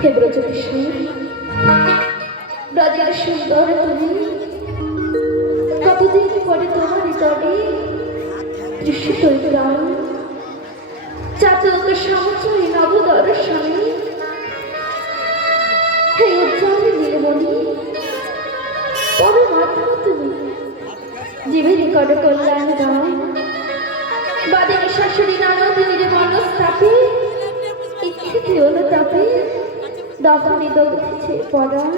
হে ব্রজকিশোর, ব্রজের সুন্দর তুমি কতদিন পরে তোমার হৃদয়ে দৃশ্য তৈরাম চাতক সঞ্চয় নব দর্শনে। হে উজ্জ্বল নীলমণি, কবে মাত্র তুমি জীবের নিকট কল্যাণ গান বাদিনী শাশুড়ি নানদিনীর মনস্তাপে ইচ্ছেতে অনুতাপে দখনে দগ্ধেছে পরাণ।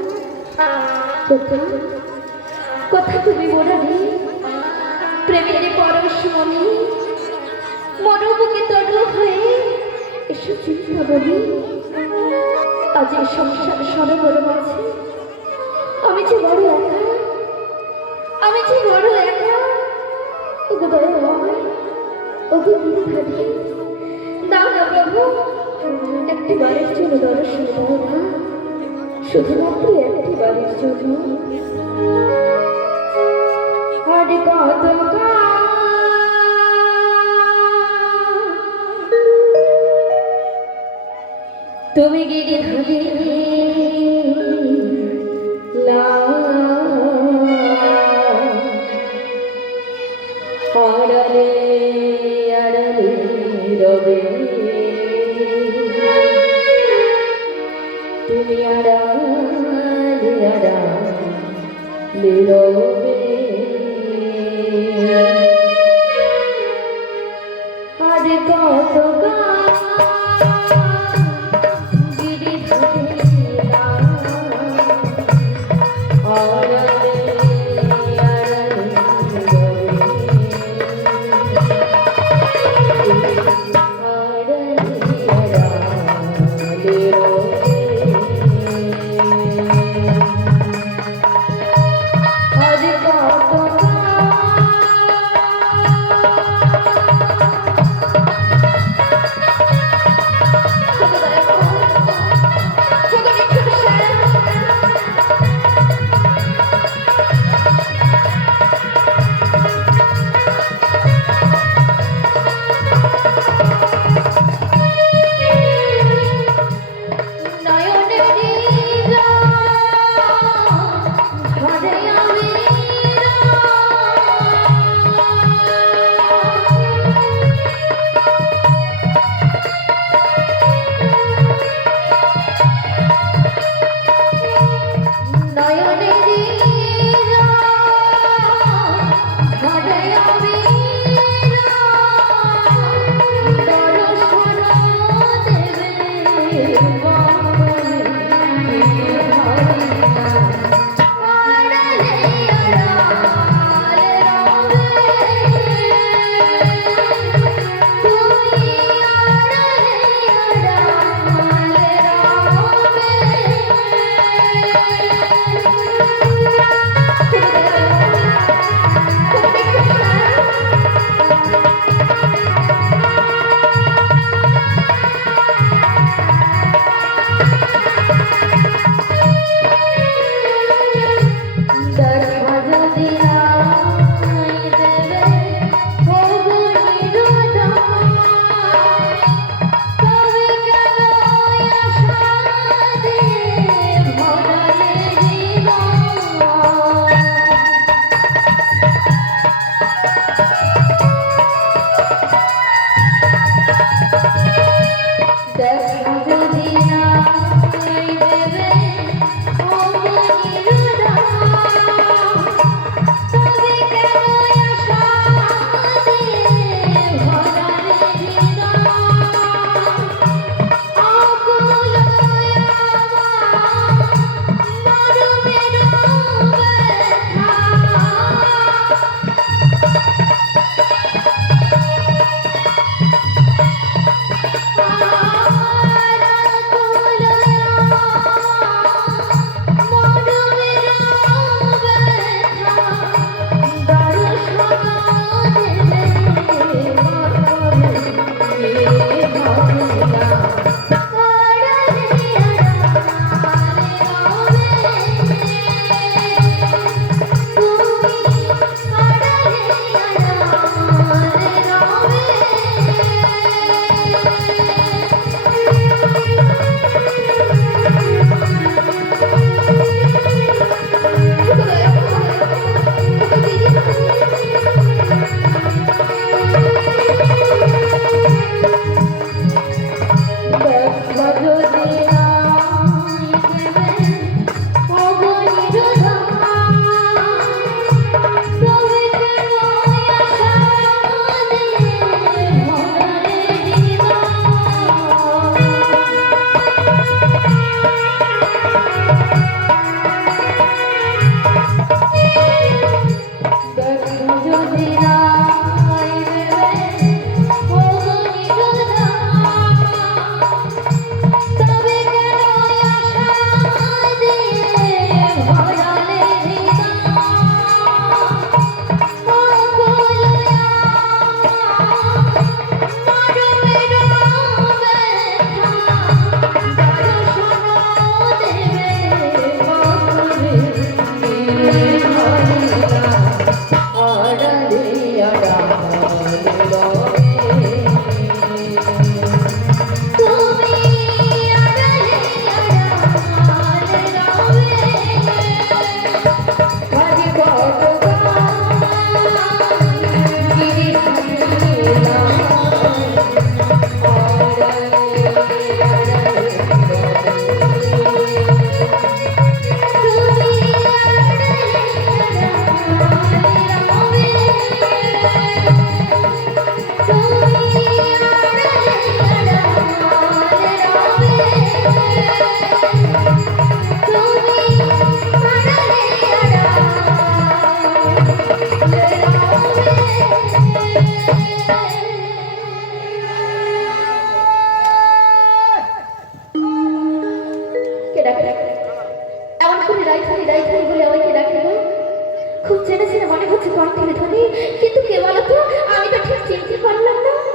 কথা তুমি মোরারি প্রেমের পরশ মনে মনোবুকে তরল হয়ে এসে চিন্তা বলি। আজ এই সংসার সরোবর মাঝে আমি যে বড় একা, আমি যে বড় একা। ওগো দয়াময়, ওগো গিরিধারী, দাও না প্রভু একটি বারের জন্য দর্শন দাও না, শুধুমাত্র একটি বারের জন্য। আর কত তুমি গিরিধারে আড়ালে আড়ালে রবে, তুমি আড়ালে আড়ালে রবে। আর কত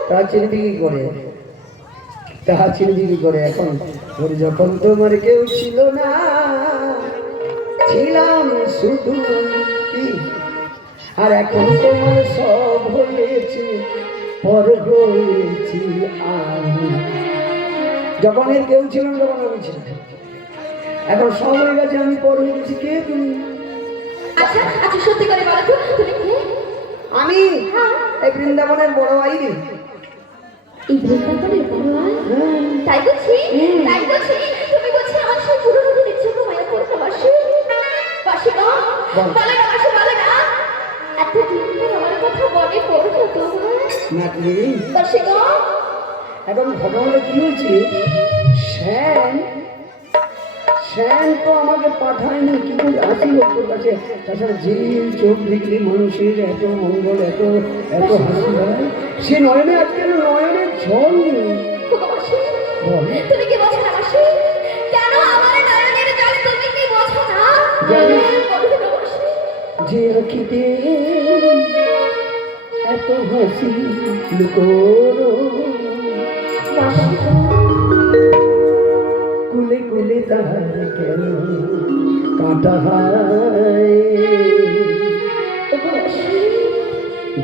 তা চিনবি কি করে? তাহা চিনবি কি করে? এখন ওর যখন তোমার কেউ ছিল না, ছিলাম শুধু কি, আর এখন তোমার সব হয়েছে, পর হয়েছি আমি। যখন এর কেউ ছিল না তখন আমি ছিলাম, এখন সব হয়ে গেছে, আমি পর হয়ে গেছি। কে তুমি? আচ্ছা আচ্ছা সত্যি করে বলো তো তুমি কে? আমি এই বৃন্দাবনের বড় ভাই রে। এই বৃন্দাবনের বড় ভাই? তাই বলছি তাই বলছি তুমি বলছি আমার সেই পুরনো দিনের জন্য মায়া করতে বাসি বাসি না বলে না বাসি বলে না এত দিন পর আমার কথা মনে পড়লো তোমার না রে, বাসি গো। এখন ঘটনাটা কি হয়েছে, শ্যাম শ্যাম তো আমাকে পাঠায়নি, কিন্তু আসি তোর কাছে। তাছাড়া যে চোখ দেখলে মানুষের এত মঙ্গল, এত এত হাসি হয়, সে নয়নে আজকে নয়নের জল। বাসি বল, তুমি কি বোঝো না বাসি? কেন আমার নয়নের জল তুমি কি বোঝো না? জানি। বলো না বাসি। যে আঁখিতে এত হাসি লুকোনো, বাসি কুলে কুলে তার কেন কাটা হয়,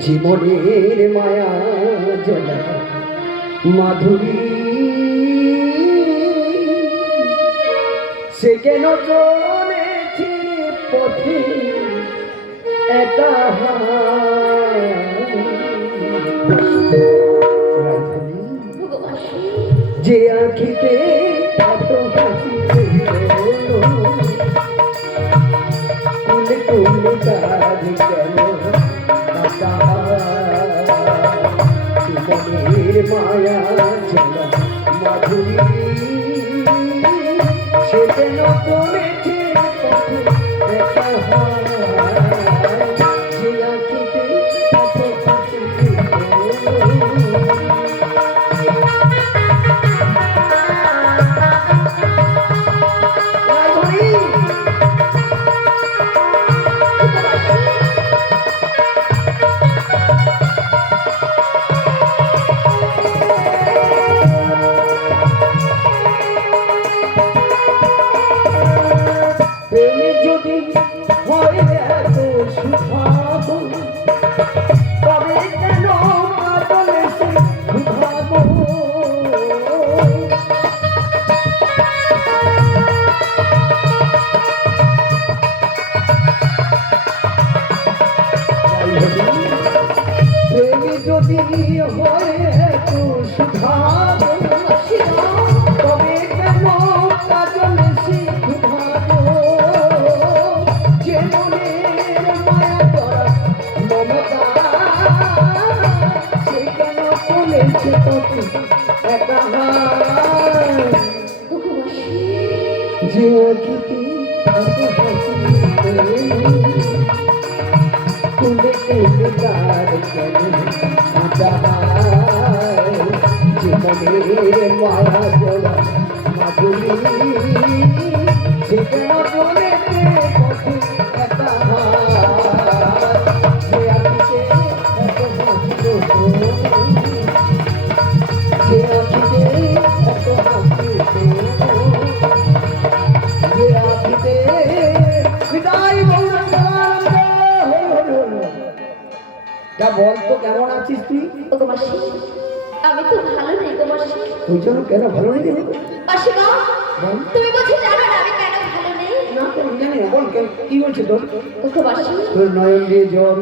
জীবনের মায়া জলা মাধুরী, সে কেন চলেছে পথে একা যে আঁখিতে এত হাসি কুলে কুলে কাজ কেন কাটা জীবনের মায়া জলা মাধুরী, সে কেন চলেছে পথে একা যে আঁখিতে এত হাসি প্রেমে যদি হয় এত সুভাব, তবে কেন কাটলে সে ভাব, প্রেমে যদি হয় এত সুভাব, তবে কেন কাজলে সে ভাব, যে মনের মায়া করা মমতা, সে কেন চলেছে পথে একা যে আঁখিতে এত হাসি কুলে কুলে তার কেন কাটা হয়, জীবনের মায়া জলা মাধুরী, সে কেন চলেছে পথে একা যে আঁখিতে এত হাসি যে আঁখিতে এত হাসি যে আঁখিতে বিদায় তা বল তো কেমন আছিস তুই? ওগো মাসি আমি তো ভালো নেই গো মাসি। ওই জন্য কেন ভালো নেই? মাসি গো বল। তুমি বলছি জানো না আমি কেন ভালো নেই? না তো জানি না, বল কি বলছে তোর? ওগো মাসি তোর নয়ন দিয়ে জল,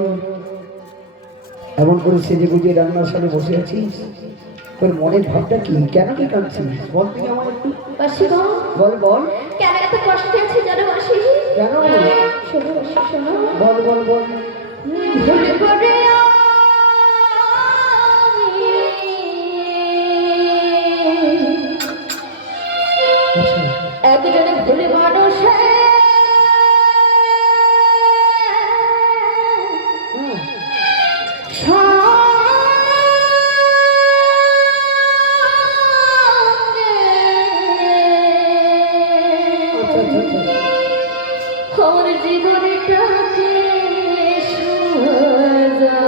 এমন করে সেজে গুজে রান্নার সামনে বসে আছিস, তোর মনের ভাবটা কি? কেন কি কাঁদছিস বল তুই আমার একটু? মাসি গো বল বল কেন এত কষ্টে আছি জানো মাসি? কেন? শোনো মাসি শোনো। বল বল বল। ভুলে করে একজনে ভুলে মানুষে আমার জীবনটাকে সাজা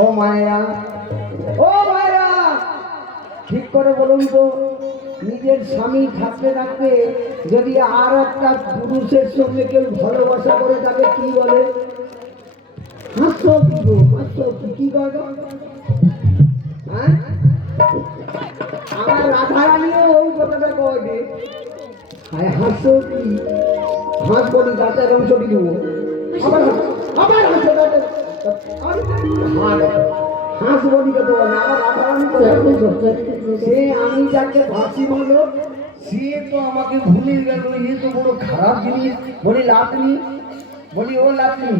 ও মায়েরা, ও মায়েরা, ঠিক করে বলুন তো, নিজের স্বামী থাকতে থাকতে যদি আর একটা পুরুষের সঙ্গে কেউ ভালোবাসা করে তাকে কি বলে? হাস্য কি বলো? হ্যাঁ, আমার রাধারানীও ওই কথাটা কয়নি। হাস্য কি? হাঁস বলি দাঁতের অংশটি দেবো, আবার আবার হাস্য দাঁতের হাঁস বলি তো আমার রাধারানী সে আমি যাকে ভাসি বলো সে তো আমাকে ভুলে গেল। এ তো বড় খারাপ জিনিস। বলি লাতনি, বলি ও লাতনি,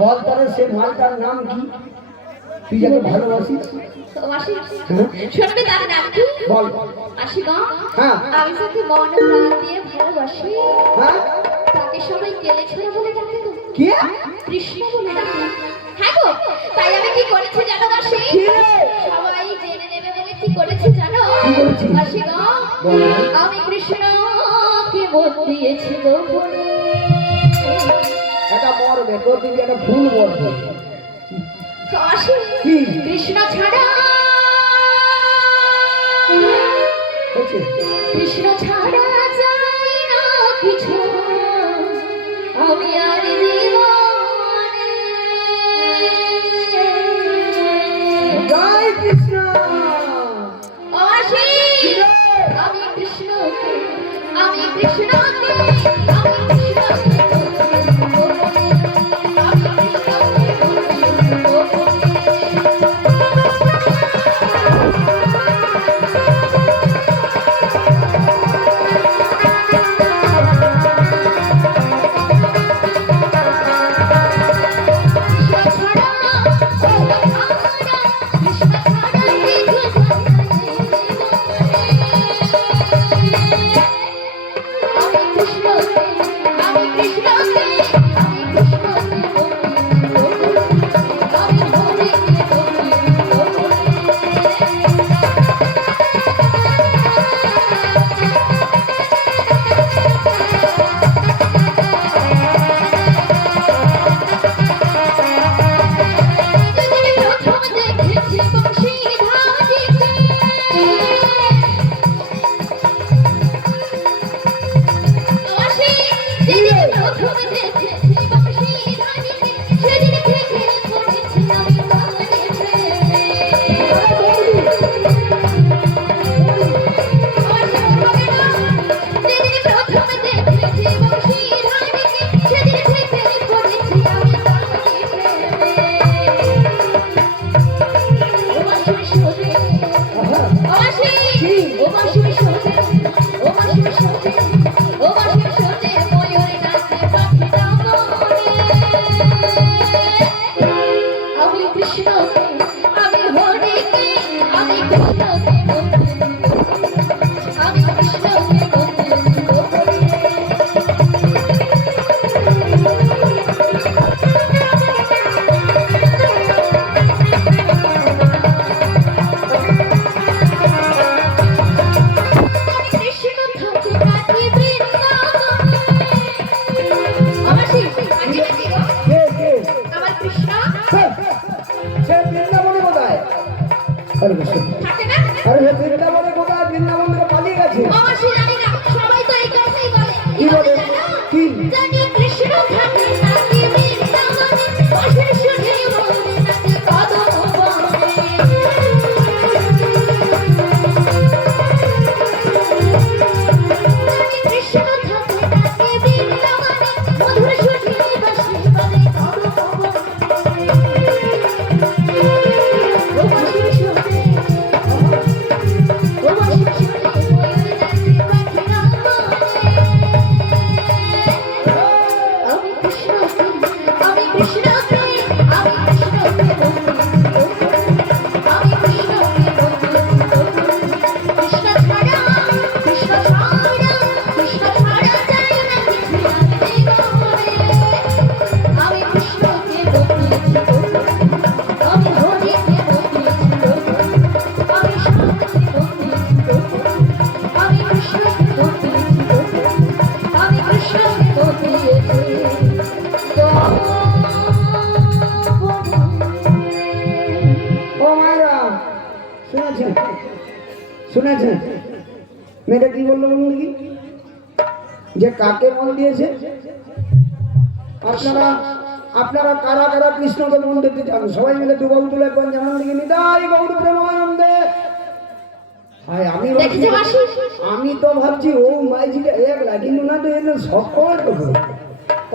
বল তাহলে সে মালটার নাম কি? তুই যাকে ভালোবাসিস শুনবি তার নাম কি? বল। আশিকা, হ্যাঁ, আমি যাকে মন প্রাণ দিয়ে ভালোবাসি হ্যাঁ, তাকে সবাই কেলে ছোড়া বলে ডাকে গো। কি? কৃষ্ণ বলে ডাকে। হ্যাঁ গো, তাই আমি কি করেছি জানো দাসী? সবাই জেনে নেবে বলে কি করেছি জানো? আশিকা, আমি কৃষ্ণকে মন দিয়েছি গো বলে। এটা মরবে তোর দিকে একটা ভুল বলবে। কি? কৃষ্ণ ছাড়া, কৃষ্ণ ছাড়া যায় না কিছু আমি আর জীবনে। জয় কৃষ্ণ। আমি কৃষ্ণকে, আমি কৃষ্ণকে, আমি কৃষ্ণ ছাড়া বাঁশির সুরে আহা, ও বাঁশি কি? ও বাঁশির সুরে ও বাঁশির সুরে ও বাঁশির সুরে ময়ূর নাচে পাখিরা মনে আমি কৃষ্ণকে আমি হরিকে আমি কৃষ্ণকে বন্দে আমি কৃষ্ণকে বন্দে কৃষ্ণ থাকে কাটি বৃন্দাবনে আমার সেই কাটি কাটি গো কে কে আমার কৃষ্ণ হ্যাঁ, সে বৃন্দাবনে কোথায়? আরে বসে। থাকে না আরে সে বৃন্দাবনে কোথায়? বৃন্দাবন থেকে পালিয়ে গেছে। আমার সেই জানি না সবাই তো এই কথাই বলে কি বলে? কি? জানি কৃষ্ণ থাকে কাটি বৃন্দাবনে বাঁশির সুরে ময়ূর নাচে কদম কৃষ্ণ থাকে কাটি বৃন্দাবনে মধুর সুরে বাঁশি বাজে কদম ও বাঁশির সুরে ও বাঁশির সুরে ময়ূর নাচে পাখিরা আমি কৃষ্ণকে আমি কৃষ্ণকে আমি কৃষ্ণকে আমি কৃষ্ণকে কৃষ্ণ ছাড়া কৃষ্ণ ছাড়া কৃষ্ণ ছাড়া যায় না কিছু আমি কৃষ্ণকে আমি হরিকে আমি শান্তি আমি কৃষ্ণকে আমি কৃষ্ণকে ও মায়েরা, শুনেছেন? শুনেছেন? মেয়েটা কি বললো বলুন দেখি? যে কাকে মন দিয়েছে? আপনারা আপনারা কারা কারা কৃষ্ণকে মন দিতে চান? সবাই মিলে দু বাবু তুলে একবার যেমন দিকে নিতাই গৌর প্রেমানন্দে। হায়, দেখেছো মাসি? আমি তো ভাবছি ও মাইজিটা এক কিন্তু না তো এগুলো সকল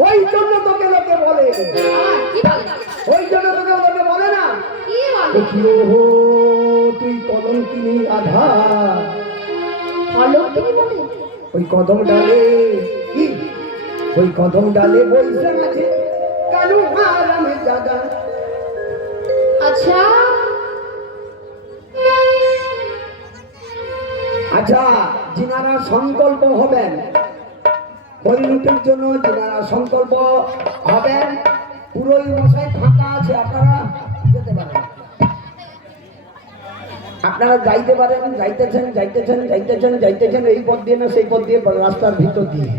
ওই জন্য তোকে লোকে বলে, কি বলে ওই জন্য তোকে লোকে বলে না কি বলে দেখি ও তুই কলঙ্কিনী রাধা, ফলক তুমি বলে ওই কদম ডালে কি ওই কদম ডালে বইসে আছে কালু হারামে দাদা। আচ্ছা আচ্ছা, যিনারা সংকল্প হবেন হরিলুটের জন্য, যিনারা সংকল্প হবেন, পুরোই মশাই ফাঁকা আছে, আপনারা যেতে পারেন, আপনারা যাইতে পারেন, যাইতেছেন যাইতেছেন যাইতেছেন যাইতেছেন এই পথ দিয়ে না সেই পথ দিয়ে, রাস্তার ভিতর দিয়ে।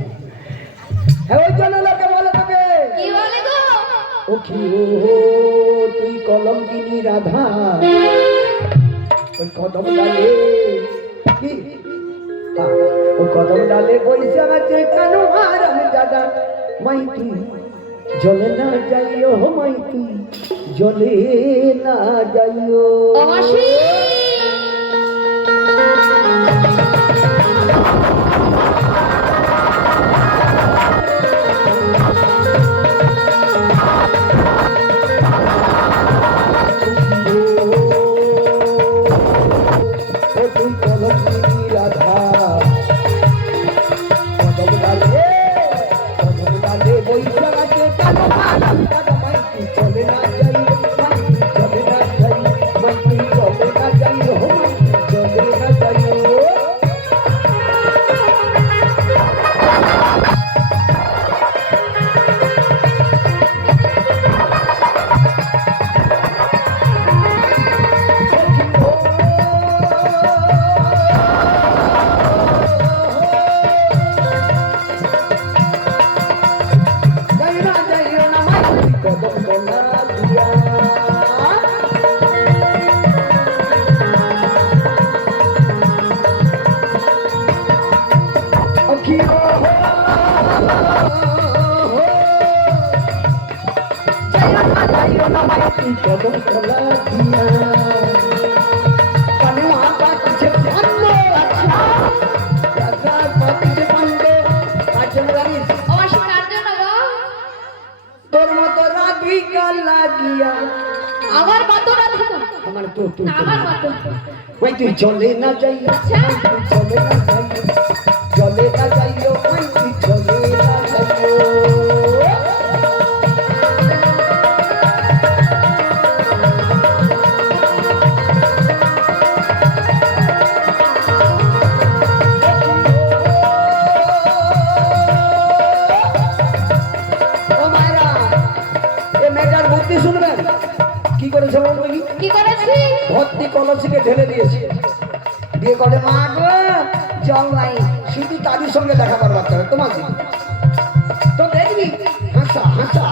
হ্যাঁ, ওই জন্য লোকে বলে তোকে কি বলে গো ও কি ও তুই কলঙ্কিনী রাধা, ওই কদম ডালে কি ওই কদম ডালে বইসে আছে কেন হারাম দাদা, মাই তুই জলে না যাইও, মাই তুই জলে না যাইও। ও মাসি তুই কলঙ্কিনী রাধা, কদম ডালে বইসে আছে কেন হারাম দাদা, মাই তুই জলে না যাইও, মাই তুই জলে না যাইও, মাই তুই জলে না যাইও, মাই তুই জলে না যাইও। কদম তলা দিয়া কানে পাচ্ছে পান্ডে, রাজা পাচ্ছে পান্ডে, পাঁচজন জানিস ও মাসি কার জন্য গো তোর মতো রাধিকা লাগিয়া, আমার কত রাধিকা আমার মতো তুই না আমার মতো ওই তুই চলে না যাই আচ্ছা। তুই চলে না যাই চলে না যাইও ওই তুই চলে না যাইও ও মায়েরা এ মেয়েটার বুদ্ধি শুনবেন কি করেছে বলবো কি কি করেছি ভর্তি কলসিকে ঢেলে দিয়েছে দিয়ে করে মা গো জল নাই শুধু তাদের সঙ্গে দেখা করবার হবে তোমার দিদি তো দেখবি হাসা হাসা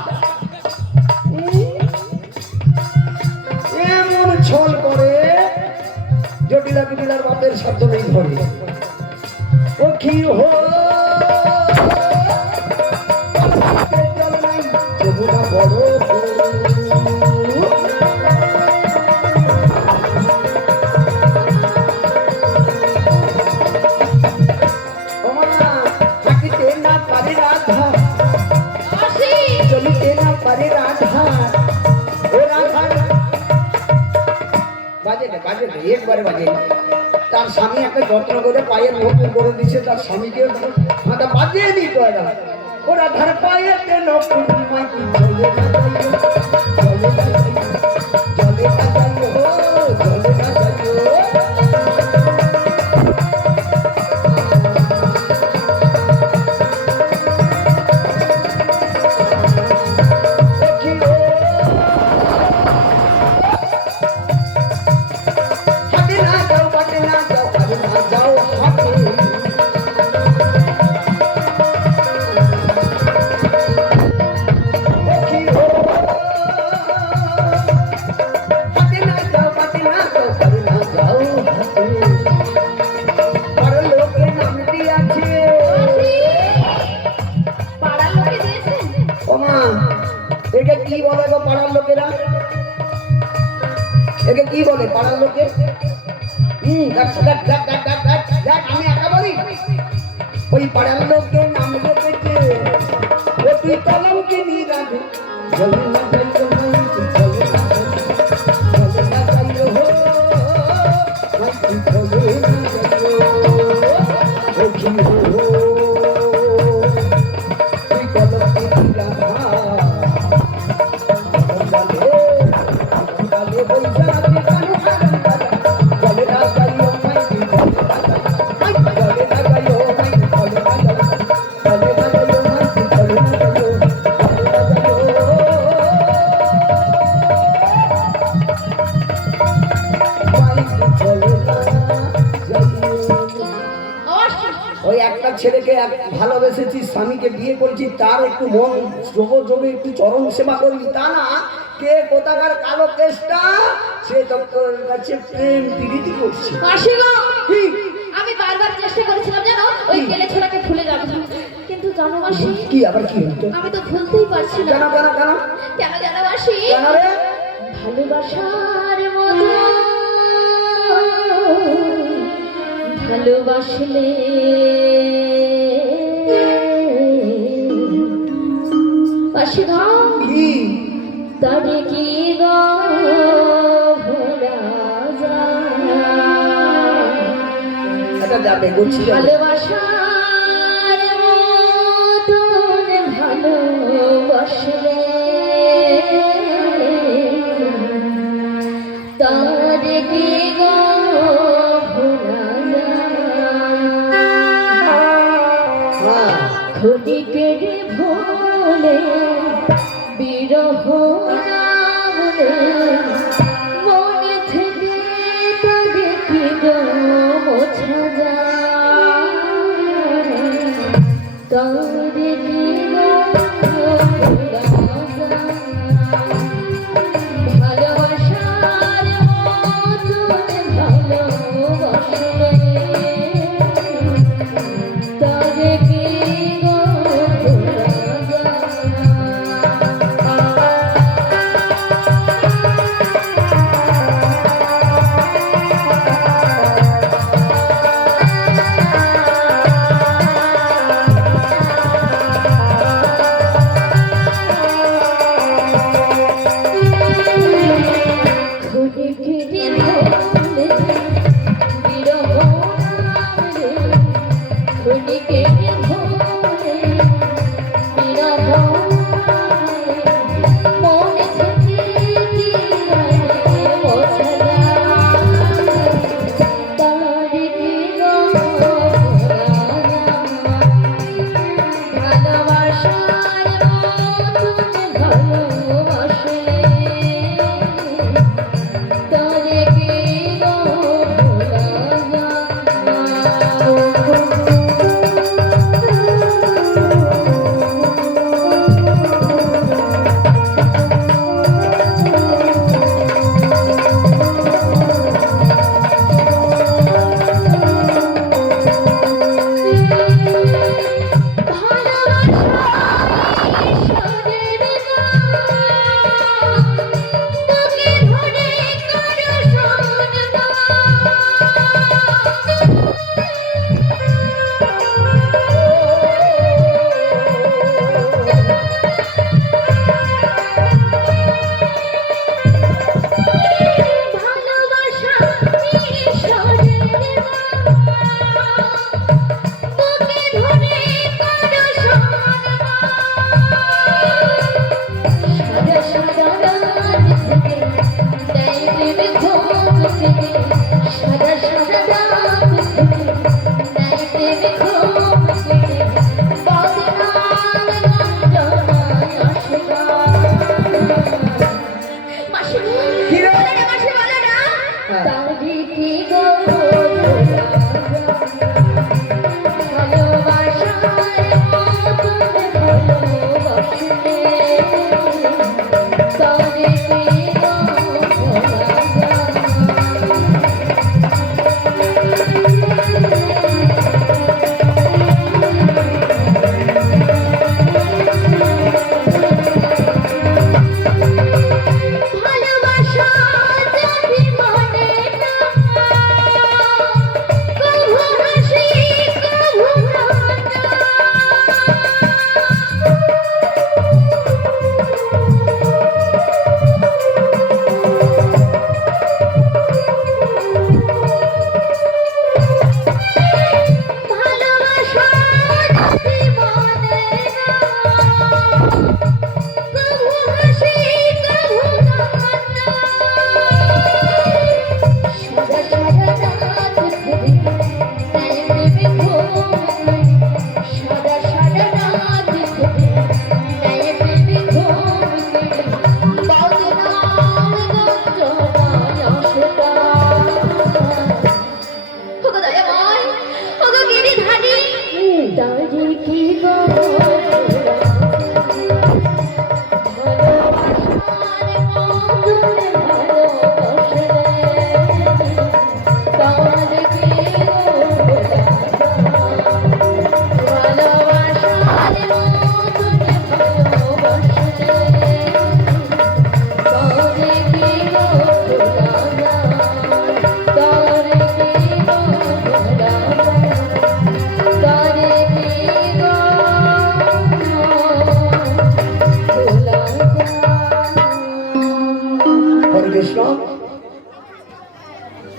এমন ছল করে জটিলা পিটিলার বাপের শব্দ নেই ধরে ও কি হো জল নাই যমুনা বড় মাসি চলিতে না পারে রাধা ও রাধা বাজে না একবারে বাজে না। তার স্বামী একটা যত্ন করে পায়ের নতুন করে দিছে তার স্বামীকে মাথা বাজিয়ে দিত এরা ও রাধার পায়েতে নতুন মাইকি চলে না যাইও চলে না যাইও চলে না যাইও চলে না যাইও হাতে না যাও বাটে না যাও আরে না যাও হাতে দেখি ও হাতে না যাও বাটে না যাও আরে না যাও হাতে আর লোকে নাম দিয়াছে পাড়ার লোকে দিয়েছে ওমা একে কি বলে গো পাড়ার লোকেরা একে কি বলে পাড়ার লোকে আমি একা বলি ওই পাড়ার লোকে নাম রেখেছে ও তুই কলমকে নিয়ে রাখে জলে না যাইও ভাই তুই জলে না যাইও জলে না যাইও হো ভাই তুই জলে না যাইও ও কি হো তুই কলমকে নিয়ে রাখা ওই একটা ছেলেকে ভালোবেসেছি স্বামীকে বিয়ে করেছি তার একটু মন যোগে একটু চরম সেবা করবি তা না কে কোথাকার কালো কেষ্টা সে ডক্টরের কাছে প্রেম প্রীতি করছে মাসি গো কি? আমি বারবার চেষ্টা করেছিলাম জানো ওই কেলে ছোড়াকে ভুলে যাবো কিন্তু জানো মাসি কি আবার কি হতো আমি তো ভুলতেই পারছি না কেন কেন কেন কেন জানো মাসি কেন রে ভালোবাসার মতো ভালোবাসলে মাসি গো কি তারে কি গো ভোলা যায় এটা যাবে গুছি যাবে ভালোবাসার মতন ভালোবাসলে তারে কি গো ভোলা যায় হ্যাঁ ক্ষণিকের ভোলে বিরহ নামলে মনে থেকে তারে কি গো মোছা যায় তারে কি গো ভোলা যায় ভালোবাসার মতন ভালোবাসলে তারে কি গো ভোলা যায়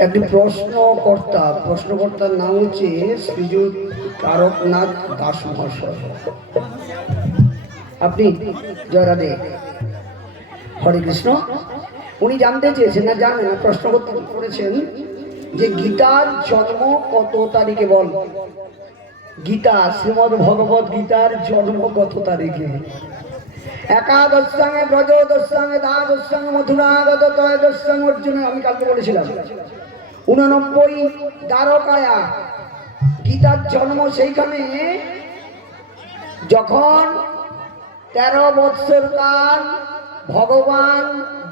একটি প্রশ্নকর্তার নাম হচ্ছে শ্রীযুত তারকনাথ দাস মহাশয়। আপনি জয় রাধে, হরে কৃষ্ণ। উনি জানতে চেয়েছেন, না জানেন না, প্রশ্নকর্তা করেছেন যে গীতার জন্ম কত তারিখে বল। গীতা, শ্রীমদ্ ভগবত গীতার জন্ম কত তারিখে? একাদশাঙ্গে ব্রজদশাঙ্গে দ্বাদশাঙ্গে মথুরাগত ত্রয়োদশাঙ্গে অর্জুনে, আমি কালকে বলেছিলাম 89 দ্বারকায়া গীতার জন্ম। সেইখানে যখন 13 বৎসর কাল ভগবান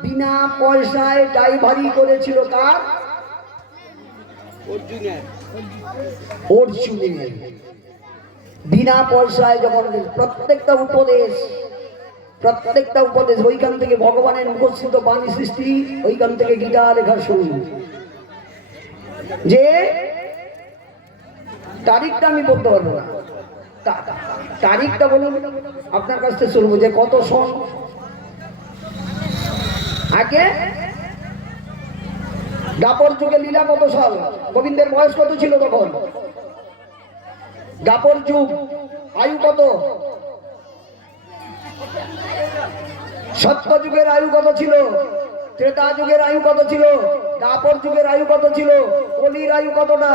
বিনা পয়সায় ড্রাইভারি করেছিল, কার? অর্জুনের। বিনা পয়সায় যখন প্রত্যেকটা উপদেশ ওইখান থেকে ভগবানের মুখস্থিত বাণী সৃষ্টি, ওইখান থেকে গীতা লেখা শুরু। যে তারিখটা আমি বলতে পারবো না, তারিখটা বলুন, আপনার কাছ থেকে শুনবো যে কত সন আগে। দাপর যুগে লীলা কত সাল? গোবিন্দের বয়স কত ছিল তখন? দাপর যুগ আয়ু কত? সত্য যুগের আয়ু কত ছিল? ত্রেতা যুগের আয়ু কত ছিল? দাপর যুগের আয়ু কত ছিল? কলির আয়ু কতটা?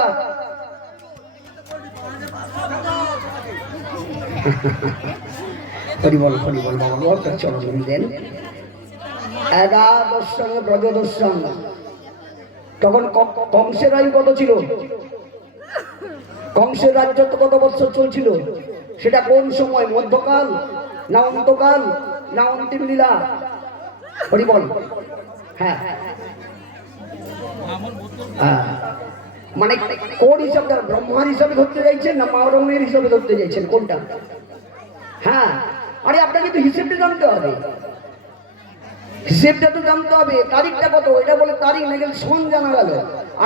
হরিবল হরিবল বাবা, চলো দেন। 11 সঙ্গে ব্রজদশাঙ্গ। তখন কংসের আয়ু কত ছিল? কংসের রাজ্য কত বছর চলছিল? সেটা কোন সময়? মধ্যকাল না অন্তকাল না অন্তিম লীলা? হরিবল। হ্যাঁ, মানে কোন হিসাবে? ব্রহ্মার হিসাবে ধরতে চাইছেন না মাওরঙ্গের হিসাবে ধরতে চাইছেন? কোনটা? হ্যাঁ, আরে আপনাকে তো হিসেবটা জানতে হবে, হিসেবটা তো জানতে হবে। তারিখটা কত? এটা বলে তারিখ না, গেলে সন জানা গেল।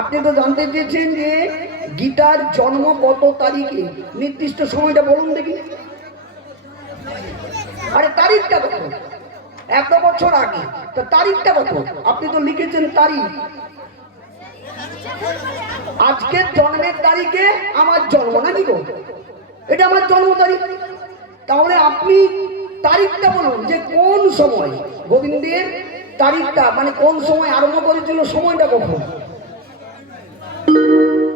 আপনি তো জানতে চেয়েছেন যে গীতার জন্ম কত তারিখে, নির্দিষ্ট সময়টা বলুন দেখি। আরে তারিখটা কত? 1 বছর আগে, তো তারিখটা কত? আপনি তো লিখেছেন তারিখ। আজকের জন্মের তারিখে আমার জন্ম, নাকি গো? এটা আমার জন্ম তারিখ। তাহলে আপনি তারিখটা বলুন যে কোন সময় গোবিন্দের তারিখটা, মানে কোন সময় আরম্ভ করেছিল, সময়টা কখন?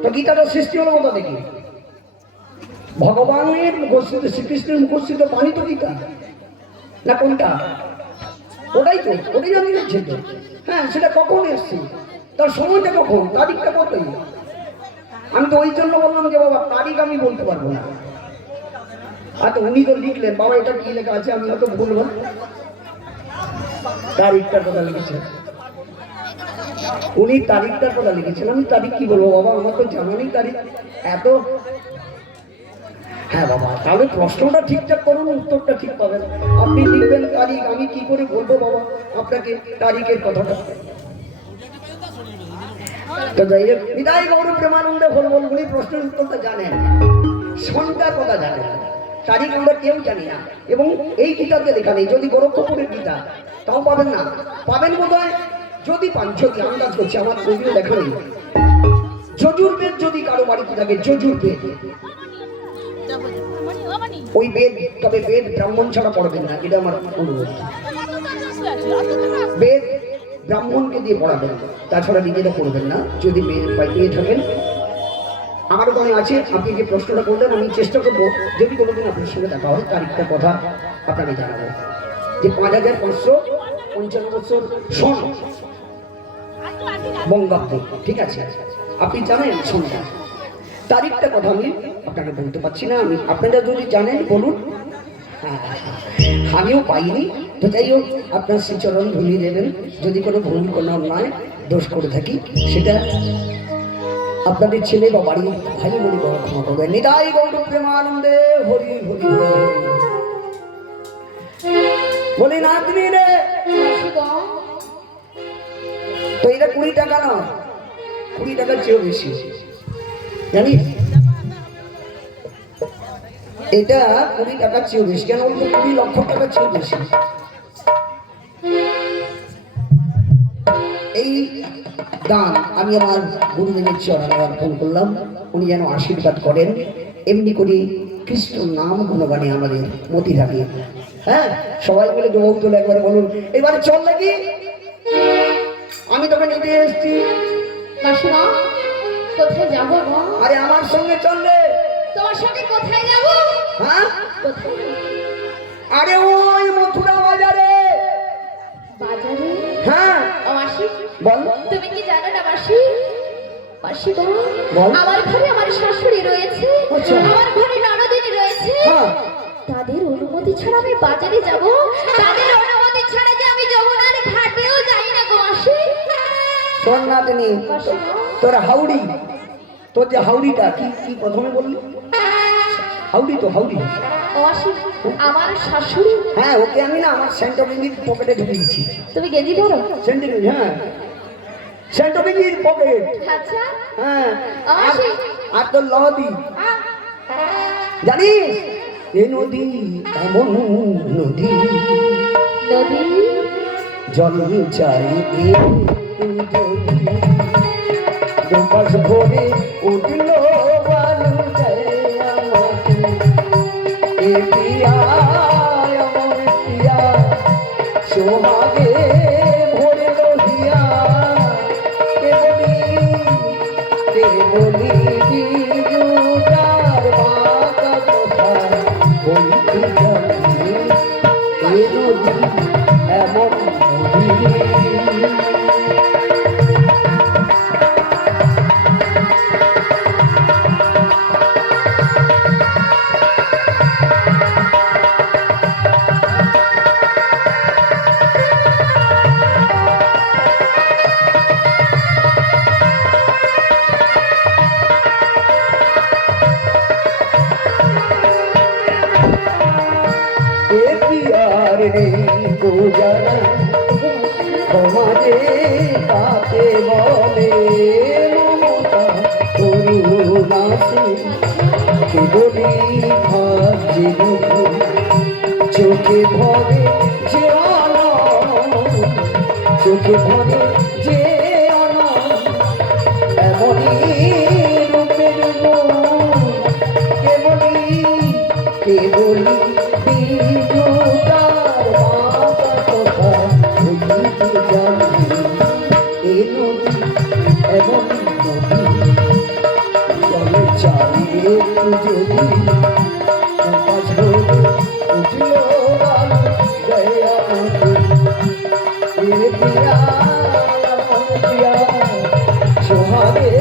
তো গীতাটা সৃষ্টি হলো কোথা থেকে? ভগবানের মুখস্থিত, শ্রীকৃষ্ণের মুখস্থিত বাণী তো গীতা, না কোনটা? ওটাই তো, ওটাই জানিয়ে দিচ্ছে তো। হ্যাঁ, সেটা কখন এসছে, তার সময়টা কখন, তারিখটা কত? আমি তো ওই জন্য বললাম যে বাবা তারিখ আমি বলতে পারবো না। আচ্ছা, উনি তো লিখলেন, বাবা এটা কি লেখা আছে, আমি হয়তো বলবো তারিখটার কথা লিখেছেন। উনি তারিখটার কথা লিখেছেন, আমি তারিখ কি বলবো বাবা, আমার তো জানা নেই তারিখ এত। হ্যাঁ বাবা, তাহলে প্রশ্নটা ঠিকঠাক করুন, উত্তরটা ঠিক পাবেন। আপনি লিখবেন তারিখ, আমি কি করে বলবো বাবা আপনাকে তারিখের কথাটা? তো যাই হোক, বিদায় গৌর প্রেমানন্দে বলবো, উনি প্রশ্নের উত্তরটা জানেন, সন্ধ্যার কথা জানেন, তারিখ আমরা কেউ জানি না। এবং এই গীতাতে লেখা নেই। যদি গোরক্ষপুরের গীতা, তাও পাবেন না। পাবেন বোধহয়, যদি পান, যদি আন্দাজ করছি, আমার যদিও লেখা নেই। যজুর্বেদ যদি কারো বাড়িতে থাকে, যজুর্বেদ, ওই বেদ, তবে বেদ ব্রাহ্মণ ছাড়া পড়বেন না, এটা আমার অনুরোধ। বেদ ব্রাহ্মণকে দিয়ে পড়াবেন, তাছাড়া নিজেরা পড়বেন না। যদি পেয়ে থাকেন, আমার ওখানে আছে। আপনি যে প্রশ্নটা করলেন, আমি চেষ্টা করবো যদি কোনোদিন আপনার সঙ্গে দেখা হয়, তারিখটার কথা আপনাকে জানাবো। যে 5555 বছর সন বঙ্গাব্দে, ঠিক আছে? আপনি জানেন সনটা, তারিখটা কথা আমি আপনাকে বলতে পারছি না। আমি, আপনারা যদি জানেন বলুন। হ্যাঁ, আমিও পাইনি, তো যাই হোক, আপনার শ্রীচরণ ধুলিয়ে দেবেন। যদি কোনো ভুল, কোনো অন্যায় দোষ করে থাকি, সেটা আপনাদের ছেলে বা বাড়ির ভাই বলে বড় ক্ষমা করবেন। নিতাই গৌর প্রেমানন্দে হরি হরি বলি না তুমি রে। তো এটা 20 টাকা না, 20 টাকার চেয়েও বেশি, জানিস? এটা 20 টাকার চেয়েও বেশি, কেন বলতো? 20 লক্ষ টাকার চেয়েও বেশি। এই দান আমি আমার গুরুদেবের চরণে অর্পণ করলাম। উনি যেন আশীর্বাদ করেন, এমনি করে কৃষ্ণ নাম গুণগানে আমাদের মতি থাকে। হ্যাঁ, সবাই মিলে ডোব তোলে একবারে বলুন, এবারে চল নাকি আমি তোকে নিতে এসেছি। মাসিমা কোথায় যাবো গো? আরে আমার সঙ্গে চললে। তোমার সাথে কোথায় যাবো? হ্যাঁ, কোথায়? আরে ওই মথুরা বাজারে। বাজারে? হ্যাঁ। ও মাসি বল। তুমি কি জানো না মাসি? মাসি গো, বল। আমার ঘরে আমার শাশুড়ি রয়েছে, আচ্ছা। আমার ঘরে ননদিনী রয়েছে। হ্যাঁ। তাদের অনুমতি ছাড়া আমি বাজারে যাব? তাদের অনুমতি ছাড়া যে আমি যমুনার ঘাটেও যাই না গো মাসি। শোন না তিনি, তোর হাউড়ি, তোর যে হাউড়িটা কি কি প্রথমে বললি? হাউড়ি তো হাউড়ি। ও মাসি, আমার শাশুড়ি। হ্যাঁ, ওকে আমি না আমার সেন্টোবিঙ্গির পকেটে ঢুকে দিচ্ছি। তুমি গেঞ্জি পরো? সেন্টোবিঙ্গি, হ্যাঁ, সেন্টোবিঙ্গির পকেট। আচ্ছা। হ্যাঁ, মাসি আর তোর লহদি জানিস, এ নদী এমন নদী, নদী জল চাই দুপাশ ভরে উঠল বালু যায় আমাকে, এ পিয়া আমার পিয়া সোহাগে ভরে লোহিয়া, কে বলি বিজুটার বাঁকা কথা বলতে জানি, এ নদী এমন নদী। সমাজে তাকে বলে মমতা করুণাসী, কেবলি ভাবছি চোখে ভরে যে চোখে ভরে যে এমনই রূপের কেবলি কেবলি বিজুটার বাঁকা কথা বলতে জানি, এ নদী এমন নদী চলে চালিয়ে যদি উপাস হলে উঠল বালু যায় আমাকে, এ পিয়া আমার পিয়া সোহাগে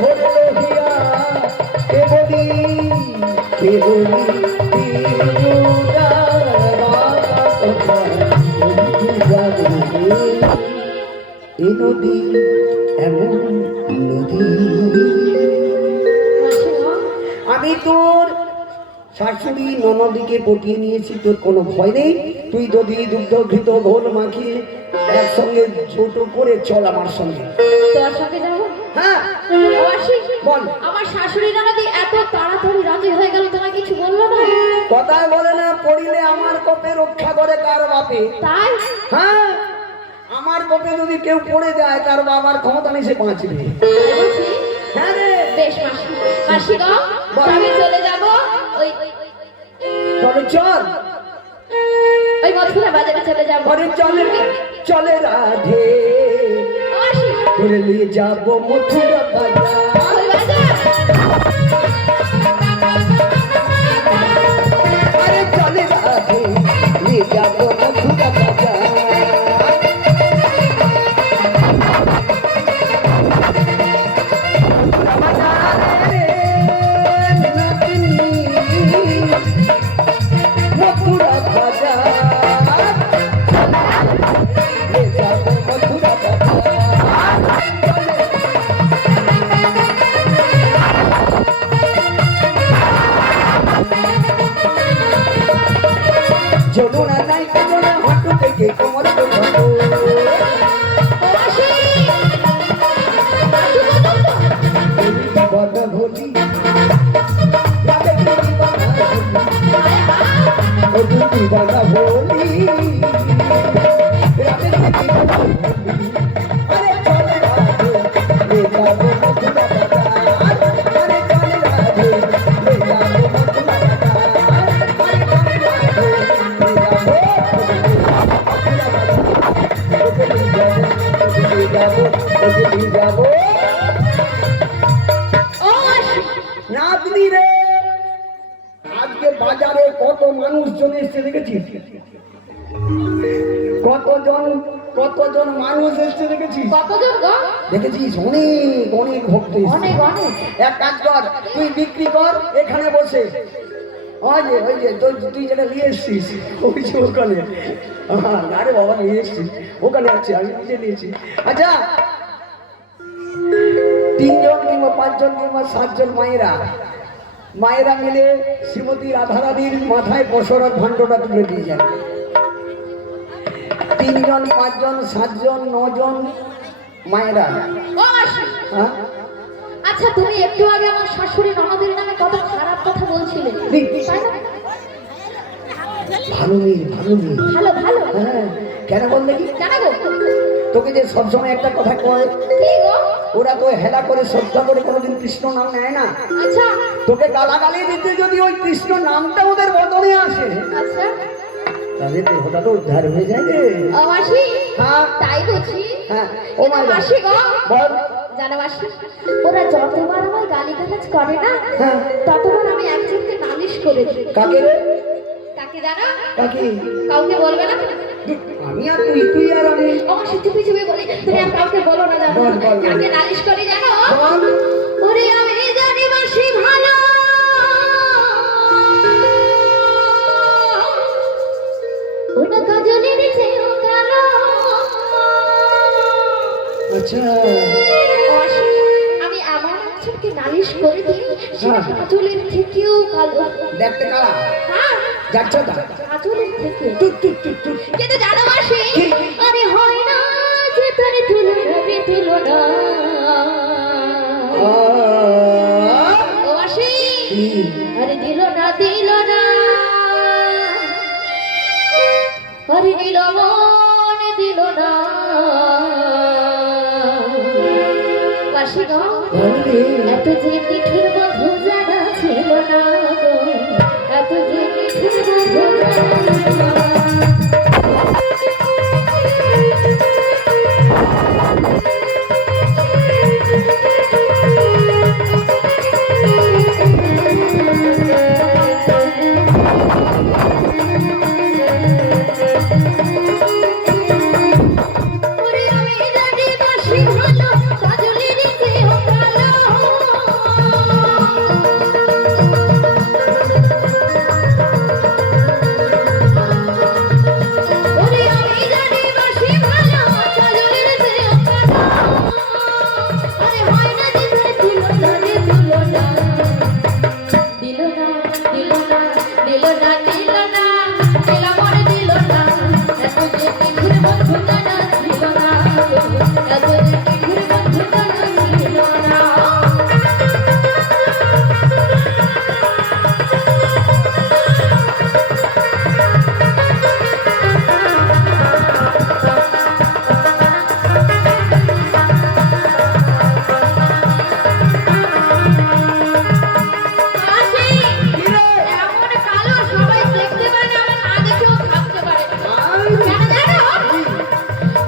ভরে লোহিয়া, কেবলি কেবলি এ নদী এমন নদী। আমি তোর শাশুড়ি ননদিকে পটিয়ে নিয়েছি, তোর কোনো ভয় নেই। তুই যদি দুগ্ধ ঘৃত ঘোল মাখিয়ে একসঙ্গে ছোট করে চল আমার সঙ্গে। তোমার সঙ্গে যাবো? হ্যাঁ মাসি বল। আমার শাশুড়ি ননদি এত তাড়াতাড়ি রাজি হয়ে গেল, তোমায় কিছু বললো না? কথায় বলে না, পড়িলে আমার কপে রক্ষা করে কার বাপে। তাই? হ্যাঁ, আমার কপে যদি কেউ পড়ে যায় তার বাবার ক্ষমতা নেই, সে বাঁচবে। বলছি? হ্যাঁ রে। বেশ মাসি, মাসি গো বল। আমি চলে যাব ওই তবে চল, ওই মথুরা বাজারে চলে যাব। পরে চলে চলে রাধে, মাসি ধরে নিয়ে যাবো মথুরা বাজার। ওই বাজার আরে চলে রাধে, নিয়ে যাবো মথুরা বাজার। মথুরা বাজার, নিয়ে যাবো মথুরা যমুনা নাই যমুনা হাঁটু থেকে কোমর পর্যন্ত, মাসি মাসি বাধা ভোলি রাতে তুমি বাধা ভোলি রাতে তুমি বাধা ভোলি যাবো তোকে নিয়ে যাবো ও মাসি নাতনি রে আজকে বাজারে কত মানুষজন এসছে দেখেছিস কতজন মানুষ এসছে দেখেছিস কতজন গো দেখেছিস অনেক অনেক ভক্ত এসছে। অনেক অনেক এক কাজ কর তুই বিক্রি কর এখানে বসে ওই যে তুই যেটা নিয়ে এসছিস ওই যে ওখানে আরে বাবা নিয়ে এসছিস ওখানে আছে আমি নিজে নিয়েছি আচ্ছা 3 জন কিংবা 5 জন কিংবা 7 জন মায়েরা মিলে শ্রীমতী রাধারানীর মাথায় বসরার ভাণ্ডটা তুলে দিয়ে যান 3 জন 5 জন 7 জন 9 জন মায়েরা ও মাসি হ্যাঁ আচ্ছা তুমি একটু আগে আমার শাশুড়ি ননদের নামে কত খারাপ কথা বলছিলে তাই না? ভালো মেয়ে ভালো ভালো হ্যাঁ কেন বললে কি জানা গো তোকে যে সবসময় একটা কথা কয় কি গো ওরা তো হেলা করে শ্রদ্ধা করে কোনোদিন কৃষ্ণ নাম নেয় না আচ্ছা তোকে গালাগালি দিতে যদি ওই কৃষ্ণ নামটা ওদের বদলে আসে আচ্ছা তাহলে দেহটা তো উদ্ধার হয়ে যায় রে ও মাসি হ্যাঁ তাই বুঝি হ্যাঁ ও মাই মাসি গো বল জানো মাসি ওরা যতবার আমায় গালিগালাজ করে না হ্যাঁ ততবার আমি একজনকে নালিশ করে দিই কাকে রে কাকে জানো কাকে কাউকে বলবে না আমি আর তুই আর আমি ও মাসি চুপি চুপি বলি তুমি আর কাউকে বলো না জানো বল, বল, বল। কাকে নালিশ করি জানো বল। ওরে আমি জানি মাসি ভালো ওটা কাজলের চেয়েও কালো আচ্ছা মাসি, আমি আমার একজনকে নালিশ করে দিই সেটা হ্যাঁ। কাজলের থেকেও কালো দেখতে কারা হ্যাঁ যাচ্ছ তা কাজলের থেকে টুক টুক টুক টুক কিন্তু জানো মাসি আরে হয় না যে তার তুলনা ও মাসি আরে দিল না আরে দিল মন দিল না মাসি গো এত যে মিঠুর বন্ধু জানা ছিল না গো এত যে মিঠুর বন্ধু জানা ছিল না ওরে আমি জানি বাসি ভালো কাজলের চেয়েও কালো ওরে আমি জানি বাসি ভালো কাজলের চেয়েও কালো আরে হয় না যে তুলনা দিল না দিল না মনে দিল না এত যে পিঠের বন্ধু জানা ছিল না এত যে পিঠের বন্ধু জানা ছিল না মাসি, এমন কালো সবাই দেখতে পারে না, আবার না দেখেও থাকতে পারে না। কেন জানো?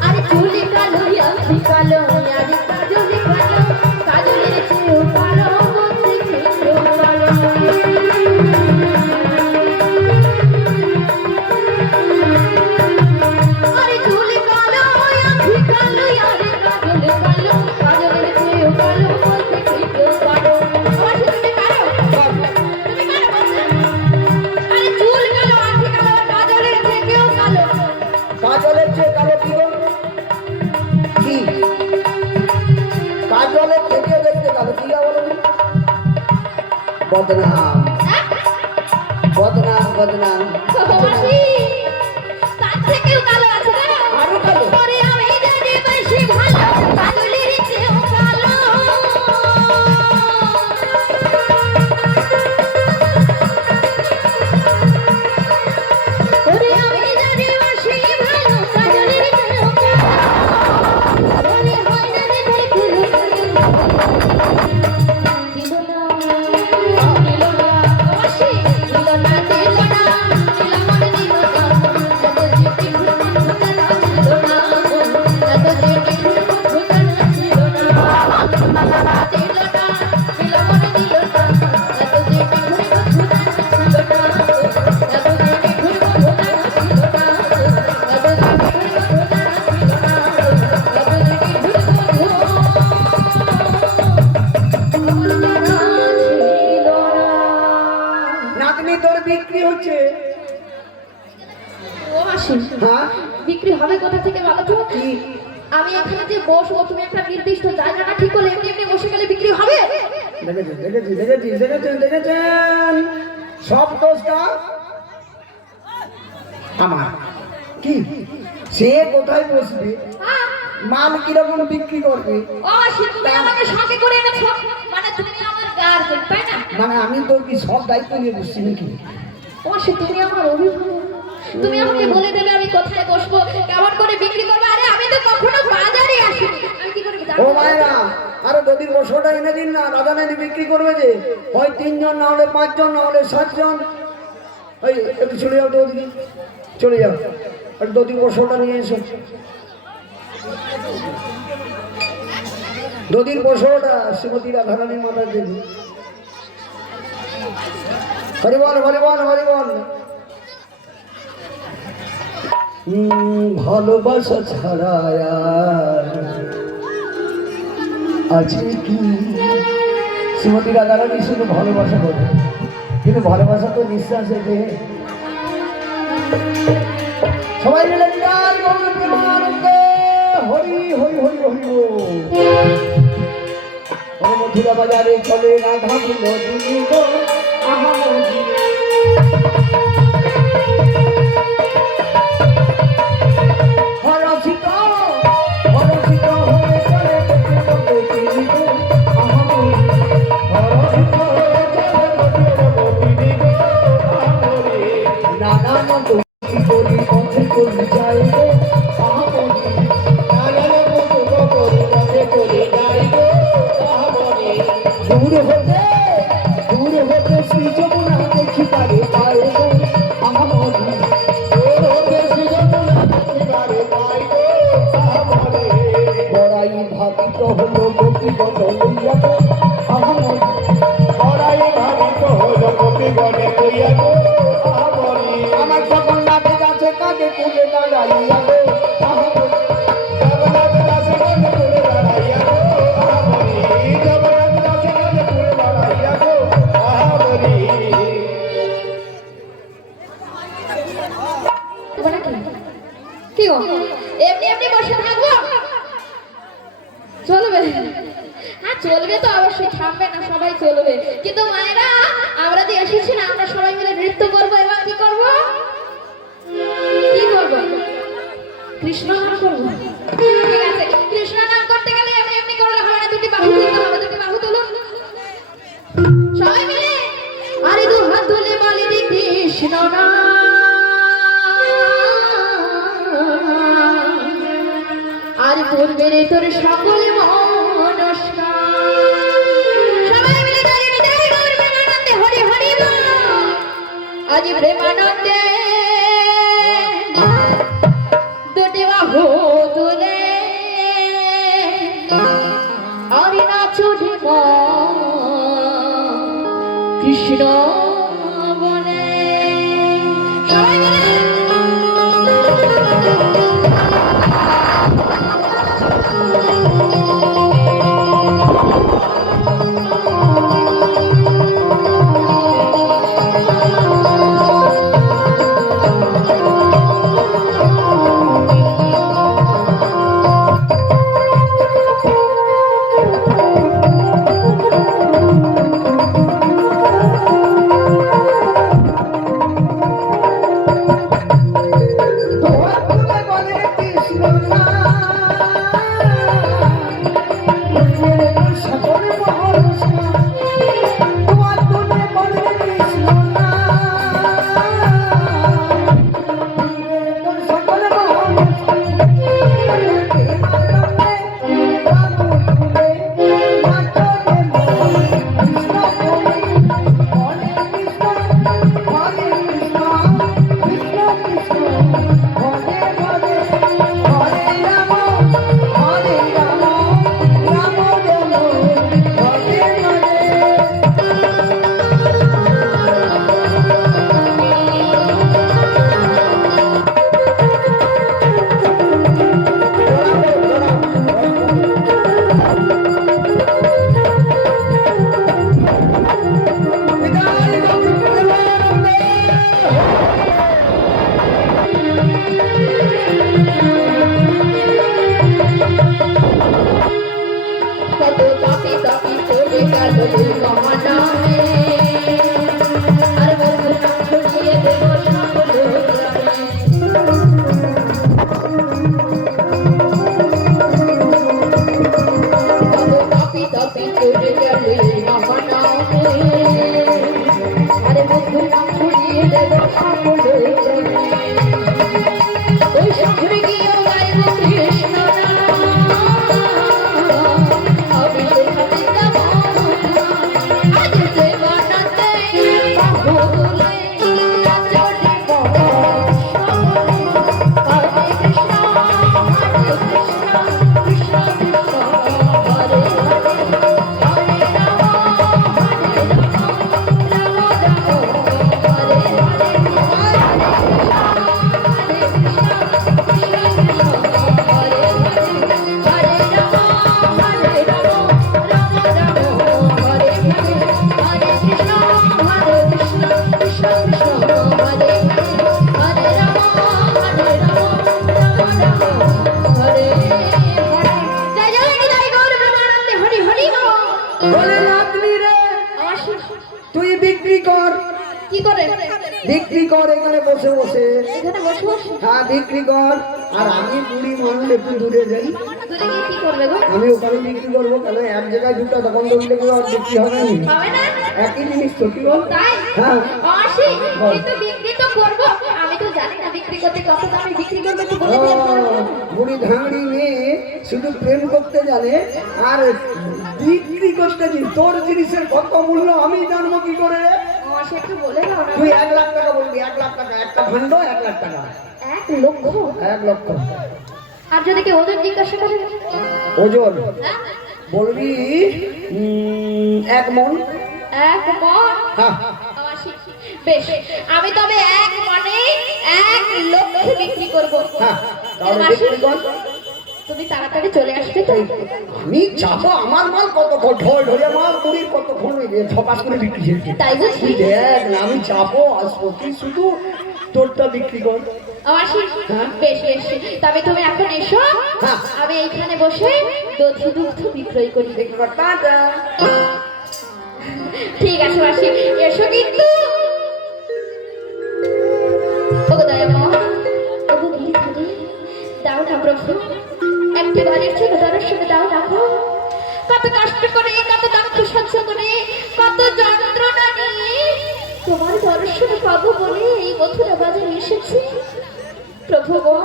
আরে চুলি কালো, আঁখি কালো, আরে কাজলি কালো, কাজলের চেয়েও কালো, মন থেকেও কালো। আরে চুলি কালো, আঁখি কালো, আরে কাজল কালো, কাজলের চেয়েও কালো, মন থেকেও কালো। আমার সাথে কালো? তুমি কালো বলছো? আরে চুল কালো, আঁখি কালো, কাজলের থেকেও কালো। কাজলের চেয়ে কালো কি গো? কি কাজলের থেকে দেখতে কালো কি গো বলো বদনাম হ্যাঁ? বদনাম মাসি, তার থেকেও কালো আছে জানো? আরো কালো? ওরে আমি জানি বেশি ভালো, কাজলের চেয়েও কালো। ওরে আমি জানি বেশি ভালো, কাজলের চেয়েও কালো। ওরে হয় না রে তুলো দিল না মাসি, দিল না মন দিল না এত যে পিঠের বন্ধু না দিল না দিল মনে দিল না এত দিন ঘুরবো ঘুরে ছিল না এত দিন ঘুরবো ঘুরে ছিল না এত দিন ঘুরবো ঘুরে ছিল না এত দিন ঘুরবো নাতনি তোর বিক্রি হচ্ছে। ও মাসি হ্যাঁ বিক্রি হবে কোথা থেকে বলো তো? কি? আমি এখানে যে বসবো তুমি একটা নির্দিষ্ট জায়গাটা ঠিক করলে এমনি এমনি বসে গেলে বিক্রি হবে? দেখেছেন সব দোষটা আমার। কি সে কোথায় বসবে, হ্যাঁ। মাল কিরকম বিক্রি করবে? ও মাসি তুমি আমাকে সঙ্গে করে এনেছো মানে তুমি আমার গার্জেন তাই না? মানে আমি তো কি সব দায়িত্ব নিয়ে বসছি নাকি? ও মাসি তুমি আমার অভিভাবক, তুমি আমাকে বলে দেবে আমি কোথায় বসবো কেমন করে বিক্রি করবো। আরে আমি তো কখনো বাজারে আসিনি, আমি কি করে ও জানবো? মায়েরা আরো যদি বছরটা এনে দিন না, রাজা নানি বিক্রি করবে যে হয় 3 জন না হলে 5 জন না হলে 7 জন। এই একটু চলে যাও তো ওদিকে, চলে যাও একটু যদি বছরটা নিয়ে এসো। দদির বছরটা শ্রীমতী রাধারানীর মাথায় দেবে। হরি বল হরি বল হরি বল। ভালোবাসা ছাড়া আর আছে কি? শ্রীমতী রাধারানী শুধু ভালোবাসা করে, কিন্তু ভালোবাসা তো নিঃশ্বাসে দেহে। সবাই মিলে জয় গৌর প্রেমানন্দে হরি হরি হরি হরি বল। মথুরা বাজারে চলে রাধা বিনোদিনী গো আহা মোহিনী। হরষিত হরষিত হয়ে চলে গোপিনী গো আহা মোহিনী। হরষিত হয়ে চলে গোপিনী গো আহা মোহিনী। নানা মতো করি পথে চলে যাই গো আহা মোহিনী। নানা মতো করি পথে চলে যাই গো আহা মোহিনী। দূর হতে শ্রী যমুনা দেখি পারে পারে গো আহা মোহিনী। দূর হতে শ্রী যমুনা দেখি পারে পারে গো আহা মোহিনী। বড়াই ভাবিত হলো গোপীগণ লইয়া গো আহা মোহিনী। বড়াই ভাবিত হলো গোপীগণ লইয়া গো আহা মোহিনী। আমার যখন নাতে যাচ্ছে কাকে কুলে দাঁড়াইয়া গো আহা মোহিনী। জগন্নাথ দাসে কাকে কুলে দাঁড়াইয়া গো আহা মোহিনী। জগন্নাথ দাসে কাকে কুলে দাঁড়াইয়া গো আহা মোহিনী। তোমরা কি গো এমনি এমনি বসে থাকবো? চলবে? হ্যাঁ চলবে তো অবশ্যই, থামবে না, সবাই চলবে। কিন্তু মায়েরা আমরা যে এসেছি না, আমরা সবাই মিলে নৃত্য করবো এবং কি করবো? কি করবো? কৃষ্ণ নাম করবো। ঠিক আছে, কৃষ্ণ নাম করতে গেলে এমনি এমনি করলে হবে না, দুটি বাহু তুলতে হবে। দুটি বাহু তুলুন সবাই মিলে। আরে দু হাত তুলে বলি দি কৃষ্ণ নাম। আর করবে রে তোর সকল মনস্কার। সবাই মিলে তালি জয় গৌর প্রেমানন্দে হরি হরি বল। আজ প্রেমানন্দে দুটি বাহু তুলে আর নাচো রে মন কৃষ্ণ বলে। সবাই মিলে তোর তুলে বলে কৃষ্ণ নাম। কালো মহানামে আর বন্ধু নাম ছড়িয়ে দেব সকল গ্রামে তপি করে গেলে মহানামে আরে বন্ধু নাম ছড়িয়ে দেব সকল গ্রামে ওই শহরে গিয়ে গাইব কৃষ্ণ বলে নাতনি রে তুই বিক্রি কর কি করে বিক্রি কর এখানে বসে বসে এখানে বসে বসে হ্যাঁ বিক্রি কর আর আমি বুড়ি মানুষ একটু দূরে যাই দূরে গিয়ে কি করবে গো আমি ওখানে বিক্রি করবো কেন এক জায়গায় দুটো দোকান ধরলে কি আর বিক্রি হবে না হবে না একই জিনিস তো কি বল তাই হ্যাঁ আসি কিন্তু বিক্রি তো করবো আমি তো জানি না বিক্রি করতে কত দামে বিক্রি করবে তো বলে দিও বুড়ি ধাঙড়ি মেয়ে শুধু প্রেম করতে জানে আর বিক্রি করতে জানে তোর জিনিসের কত মূল্য আমি জানবো কি করে আসি একটু বলে দাও না তুই 1 লাখ টাকা বলবি 1 লাখ টাকা একটা ভান্ড 1 লাখ টাকা 1 লক্ষ 1 লক্ষ আর যদি কেউ ওজন জিজ্ঞাসা করে ওজন হ্যাঁ? বলবি 1 মন 1 মণ হ্যাঁ আসি বেশ আমি তবে 1 মণে 1 লক্ষ বিক্রি করবো হ্যাঁ তাহলে মাসি, বিক্রি কর তুমি তাড়াতাড়ি চলে আসবে তো আমি যাবো আমার মাল কতক্ষণ ঢোল ঢোলে মাল বুড়ির কতক্ষণ ছপাস করে বিক্রি হয়েছে তাই বুঝি তুই দেখ না আমি যাবো আসবো তুই শুধু তোরটা বিক্রি কর আসি হ্যাঁ? বেশ বেশ তবে তুমি এখন এসো হ্যাঁ। আমি এইখানে বসে দধি দুগ্ধ বিক্রয় করি বিক্রি কর টাটা ঠিক আছে মাসি এসো কিন্তু ওগো দয়াময় ওগো গিরিধারী দাও না প্রভু একটি বাড়ির ছোট দর্শনে দাও না গো কত কষ্ট করে কত দুঃখ সহ্য করে কত যন্ত্রণা নিয়ে তোমার দর্শনে পাবো বলে এই মথুরা বাজারে এসেছি প্রভু গো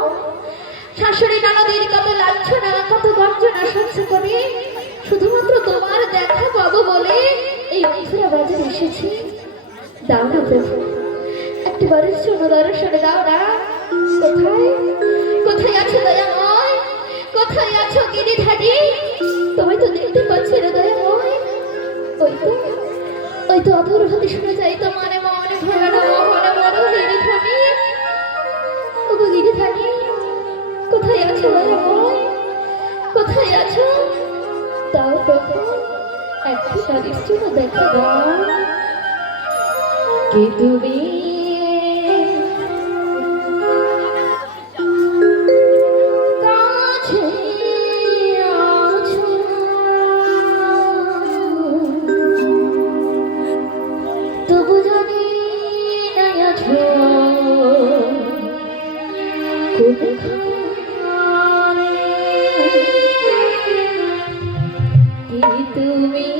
শাশুড়ি ননদের কত লাঞ্ছনা কত গঞ্জনা সহ্য করে শুধুমাত্র তোমার দেখা পাবো বলে এই মথুরা বাজারে এসেছি দাও না প্রভু একটি বাড়ির ছোট দর্শনে দাও না কোথায় কোথায় আছো দয়াময় কোথায় আছো গিরিধারী তুমি তো দেখতে পাচ্ছ রে দয়াময় ওই তো অধর হতে শোনা যায় তোমার মনে ভরা মহরা বড় গিরিধারী ওগো গিরিধারী কোথায় আছো দয়াময় কোথায় আছো দাও প্রভু একটি বাড়ির ছোট দেখা দাও কে তুমি তুমি